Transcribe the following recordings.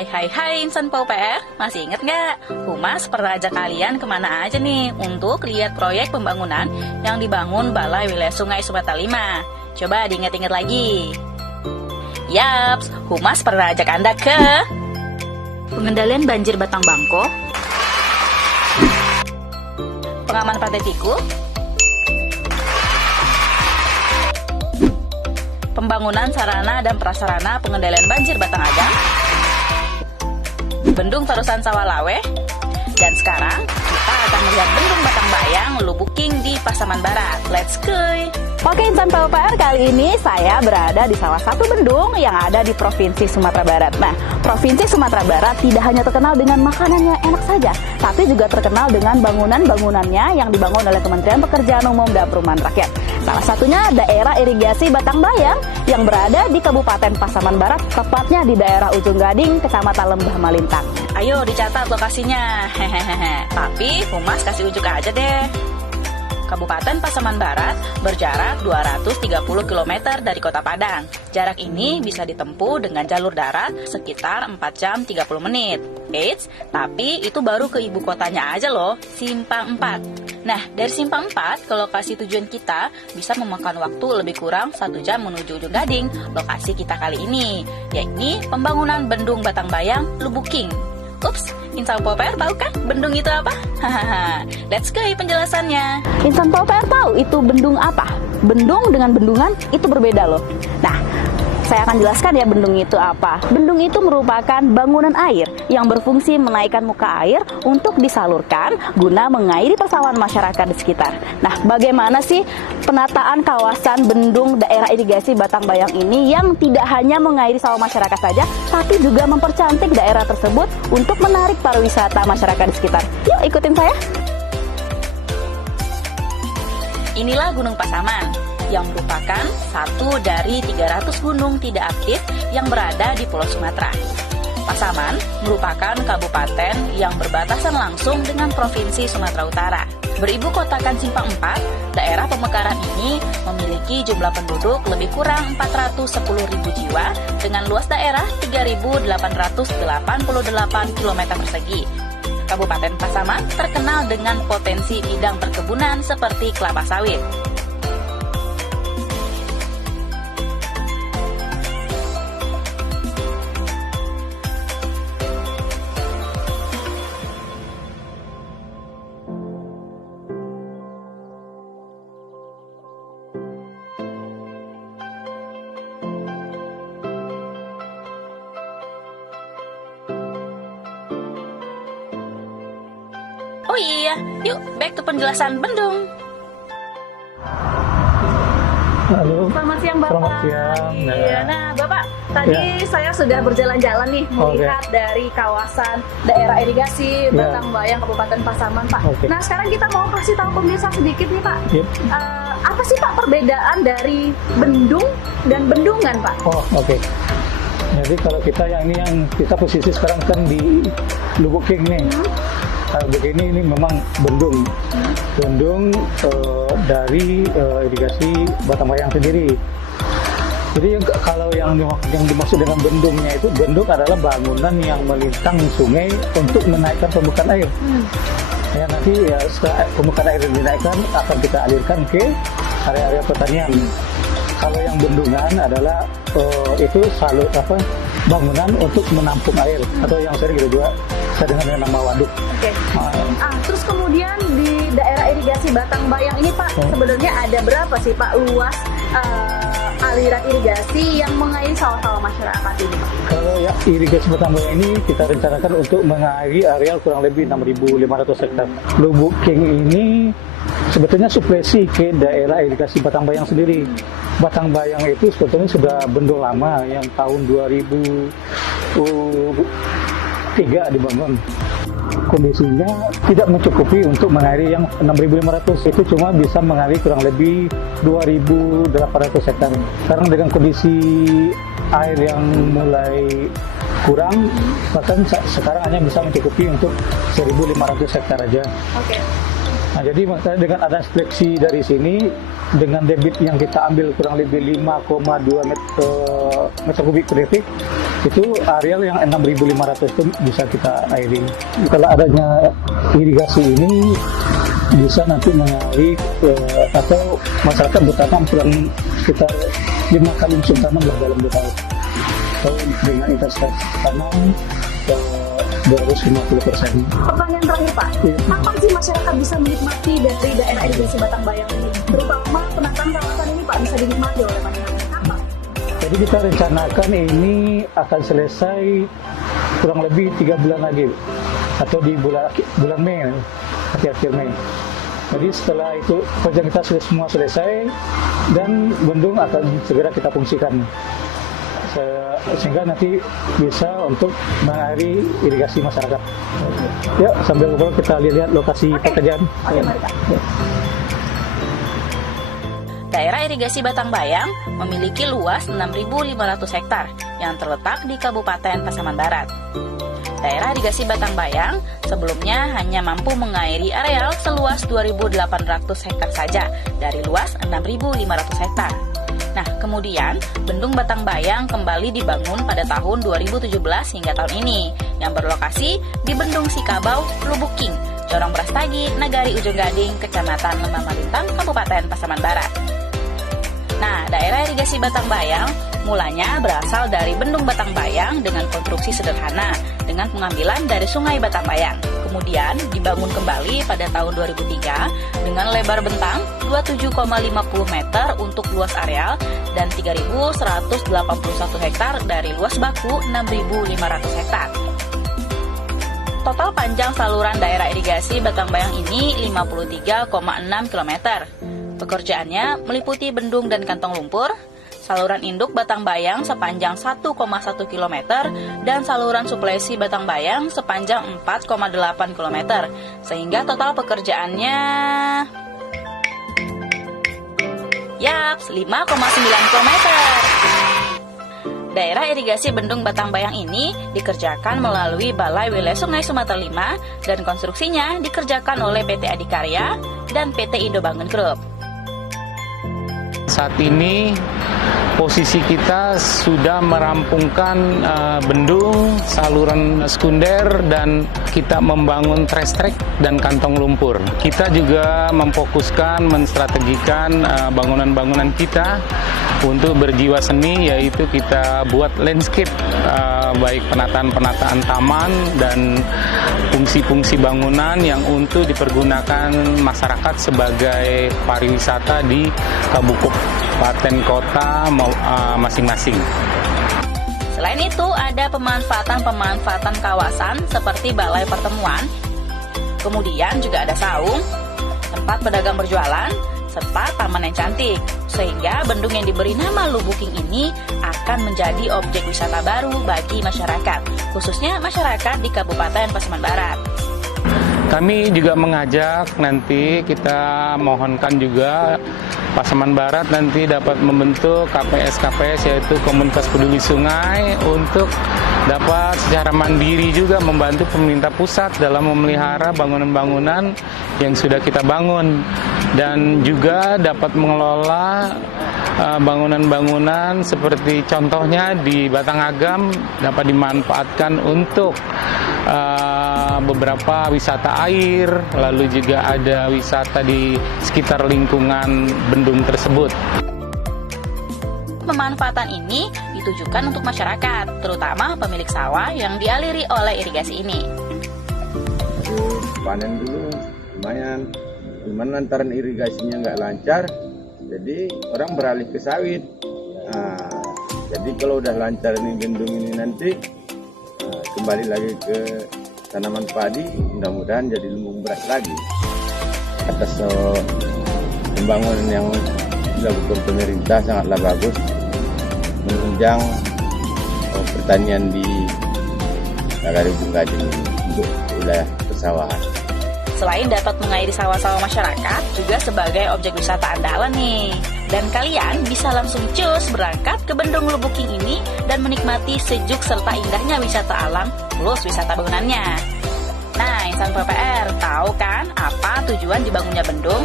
Hai insan PUPR, masih inget nggak? Humas pernah ajak kalian kemana aja nih untuk lihat proyek pembangunan yang dibangun Balai Wilayah Sungai Sumatera 5? Coba diinget-inget lagi. Yaps, Humas pernah ajak Anda ke pengendalian banjir Batang Bangko, pengaman Pantai Tiku, pembangunan sarana dan prasarana pengendalian banjir Batang Agam, Bendung Terusan Sawalawe, dan sekarang kita akan melihat Bendung Batang Bayang Lubuking di Pasaman Barat. Let's go! Oke insan PUPR, kali ini saya berada di salah satu bendung yang ada di Provinsi Sumatera Barat. Nah, Provinsi Sumatera Barat tidak hanya terkenal dengan makanannya enak saja, tapi juga terkenal dengan bangunan-bangunannya yang dibangun oleh Kementerian Pekerjaan Umum dan Perumahan Rakyat. Salah satunya daerah irigasi Batang Bayang yang berada di Kabupaten Pasaman Barat, tepatnya di daerah Ujung Gading, Kecamatan Lembah Malintang. Ayo dicatat lokasinya. Hehehe. Tapi Humas kasih ujuk aja deh. Kabupaten Pasaman Barat berjarak 230 km dari Kota Padang. Jarak ini bisa ditempuh dengan jalur darat sekitar 4 jam 30 menit. Eits, tapi itu baru ke ibu kotanya aja loh, Simpang 4. Nah, dari Simpang 4 ke lokasi tujuan kita bisa memakan waktu lebih kurang 1 jam menuju Ujung Gading, lokasi kita kali ini, yakni pembangunan Bendung Batang Bayang Lubuking. Ups, insan PUPR tahu kan bendung itu apa? Hahaha, let's go penjelasannya. Insan PUPR tahu itu bendung apa? Bendung dengan bendungan itu berbeda loh. Nah, saya akan jelaskan ya bendung itu apa. Bendung itu merupakan bangunan air yang berfungsi menaikkan muka air untuk disalurkan guna mengairi persawahan masyarakat di sekitar. Nah, bagaimana sih penataan kawasan bendung daerah irigasi Batang Bayang ini yang tidak hanya mengairi sawah masyarakat saja, tapi juga mempercantik daerah tersebut untuk menarik pariwisata masyarakat di sekitar. Yuk ikutin saya. Inilah Gunung Pasaman, yang merupakan satu dari 300 gunung tidak aktif yang berada di Pulau Sumatera. Pasaman merupakan kabupaten yang berbatasan langsung dengan Provinsi Sumatera Utara. Beribu kotakan Simpang 4, daerah pemekaran ini memiliki jumlah penduduk lebih kurang 410.000 jiwa dengan luas daerah 3.888 km persegi. Kabupaten Pasaman terkenal dengan potensi bidang perkebunan seperti kelapa sawit. Oh iya, yuk back to penjelasan bendung. Halo. Selamat siang Bapak. Selamat siang. Nah Bapak, tadi saya sudah berjalan-jalan nih melihat dari kawasan daerah irigasi Batang Bayang Kabupaten Pasaman Pak. Nah sekarang kita mau kasih tahu pemirsa sedikit nih Pak. Apa sih Pak perbedaan dari bendung dan bendungan Pak? Oh oke. Jadi kalau kita yang kita posisi sekarang kan di Lubuking nih. Begini ini memang bendung dari irigasi Batang Bayang sendiri. Jadi kalau yang dimaksud dengan bendungnya itu, bendung adalah bangunan yang melintang sungai untuk menaikkan permukaan air. Ya nanti ya permukaan air yang dinaikkan akan kita alirkan ke area-area pertanian. Kalau yang bendungan adalah itu bangunan untuk menampung air atau yang sering kita juga dengan nama waduk. Terus kemudian di daerah irigasi Batang Bayang ini Pak, sebenarnya ada berapa sih Pak luas aliran irigasi yang mengairi sawah-sawah masyarakat ini Pak? Kalau ya irigasi Batang Bayang ini kita rencanakan untuk mengairi areal kurang lebih 6.500 hektar. Lubuking ini sebetulnya suplesi ke daerah irigasi Batang Bayang sendiri. Batang Bayang itu sebetulnya sudah bendung lama yang tahun 2003 dibangun. Kondisinya tidak mencukupi untuk mengairi yang 6.500, itu cuma bisa mengairi kurang lebih 2.800 hektar. Sekarang dengan kondisi air yang mulai kurang, bahkan sekarang hanya bisa mencukupi untuk 1.500 hektar aja. Nah, jadi dengan ada seleksi dari sini, dengan debit yang kita ambil kurang lebih 5,2 meter kubik per detik, itu areal yang 6.500 itu bisa kita airi. Kalau adanya irigasi ini bisa nanti mengairi atau masyarakat bertanam kurang sekitar 5 kali musim tanam dalam 2 tahun. Atau dengan intensitas tanam 250%. Pertanyaan terakhir Pak, kapan sih masyarakat bisa menikmati dari daerah irigasi Batangbayang ini? Terutama penataan kawasan ini Pak bisa dinikmati oleh masyarakat. Kapan? Jadi kita rencanakan ini akan selesai kurang lebih 3 bulan lagi, atau di bulan Mei, akhir Mei. Jadi setelah itu proyek kita semua selesai dan bendung akan segera kita fungsikan, sehingga nanti bisa untuk mengairi irigasi masyarakat. Ya, sambil ngobrol kita lihat lokasi pekerjaan. Daerah irigasi Batangbayang memiliki luas 6.500 hektar yang terletak di Kabupaten Pasaman Barat. Daerah irigasi Batangbayang sebelumnya hanya mampu mengairi areal seluas 2.800 hektar saja dari luas 6.500 hektar. Nah, kemudian Bendung Batangbayang kembali dibangun pada tahun 2017 hingga tahun ini yang berlokasi di Bendung Sikabau, Lubuking, Corong Brastagi, Nagari Ujung Gading, Kecamatan Lembah Malintang, Kabupaten Pasaman Barat. Nah, daerah irigasi Batangbayang mulanya berasal dari Bendung Batangbayang dengan konstruksi sederhana dengan pengambilan dari Sungai Batangbayang. Kemudian dibangun kembali pada tahun 2003 dengan lebar bentang 27,50 meter untuk luas areal dan 3.181 hektar dari luas baku 6.500 hektar. Total panjang saluran daerah irigasi Batangbayang ini 53,6 km. Pekerjaannya meliputi bendung dan kantong lumpur, saluran induk Batangbayang sepanjang 1,1 km, dan saluran suplesi Batangbayang sepanjang 4,8 km, sehingga total pekerjaannya 5,9 km. Daerah irigasi Bendung Batangbayang ini dikerjakan melalui Balai Wilayah Sungai Sumatera 5 dan konstruksinya dikerjakan oleh PT Adikarya dan PT Indobangun Group. Saat ini posisi kita sudah merampungkan bendung, saluran sekunder, dan kita membangun trash track dan kantong lumpur. Kita juga memfokuskan, menstrategikan bangunan-bangunan kita untuk berjiwa seni, yaitu kita buat landscape, baik penataan-penataan taman dan fungsi-fungsi bangunan yang untuk dipergunakan masyarakat sebagai pariwisata di kabupaten kota masing-masing. Selain itu, ada pemanfaatan kawasan seperti balai pertemuan, kemudian juga ada saung, tempat pedagang berjualan, serta taman yang cantik, sehingga bendung yang diberi nama Lubuking ini akan menjadi objek wisata baru bagi masyarakat, khususnya masyarakat di Kabupaten Pasaman Barat. Kami juga mengajak, nanti kita mohonkan juga Pasaman Barat nanti dapat membentuk KPS, yaitu Komunitas Peduli Sungai, untuk dapat secara mandiri juga membantu pemerintah pusat dalam memelihara bangunan-bangunan yang sudah kita bangun, dan juga dapat mengelola bangunan-bangunan seperti contohnya di Batangagam dapat dimanfaatkan untuk beberapa wisata air, lalu juga ada wisata di sekitar lingkungan bendung tersebut. Pemanfaatan ini ditujukan untuk masyarakat, terutama pemilik sawah yang dialiri oleh irigasi ini. Panen dulu lumayan, cuman lantaran irigasinya nggak lancar, jadi orang beralih ke sawit. Jadi kalau udah lancar ini bendung ini nanti kembali lagi ke tanaman padi, mudah-mudahan jadi lumbung beras lagi. Atas pembangunan yang dilakukan pemerintah sangatlah bagus, menunjang pertanian di Nagari Ujung Gading untuk wilayah persawahan. Selain dapat mengairi sawah-sawah masyarakat, juga sebagai objek wisata andalan nih. Dan kalian bisa langsung cus berangkat ke Bendung Lubuking ini dan menikmati sejuk serta indahnya wisata alam plus wisata bangunannya. Nah, insan PPR, tahu kan apa tujuan dibangunnya bendung?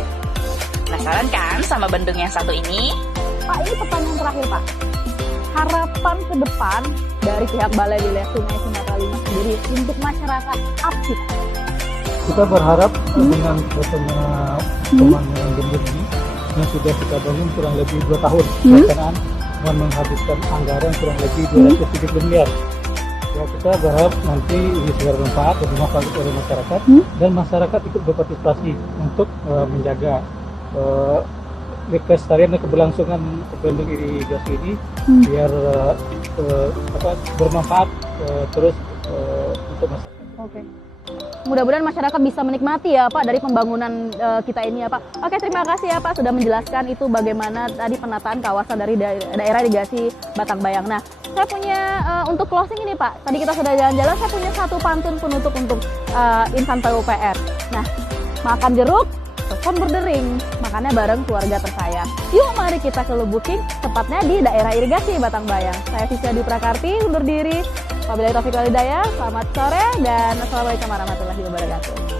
Penasaran kan sama bendung yang satu ini? Pak, ini pertanyaan terakhir Pak. Harapan ke depan dari pihak Balai Wilayah Sungai Sumatera Lima sendiri untuk masyarakat apa sih? Kita berharap dengan adanya pembangunan bendung ini yang sudah kita bangun kurang lebih 2 tahun pelaksanaan dengan menghabiskan anggaran kurang lebih 230 miliar. Ya, kita berharap nanti ini segera bermanfaat dan dimanfaatkan oleh masyarakat dan masyarakat ikut berpartisipasi untuk menjaga kelestarian dan keberlangsungan bendung irigasi ini biar bermanfaat terus untuk masyarakat. Oke. Mudah-mudahan masyarakat bisa menikmati ya Pak dari pembangunan kita ini ya Pak. Oke, terima kasih ya Pak sudah menjelaskan itu bagaimana tadi penataan kawasan dari daerah irigasi Batangbayang. Nah, saya punya untuk closing ini Pak. Tadi kita sudah jalan-jalan, saya punya satu pantun penutup untuk insan PUPR. Nah, makan jeruk, telepon berdering, makannya bareng keluarga tersayang. Yuk mari kita ke Lubuking, tepatnya di daerah irigasi Batangbayang. Saya Sisya Dwi Prakarti undur diri. Wabillahi taufiq wal hidayah. Selamat sore dan assalamualaikum warahmatullahi wabarakatuh.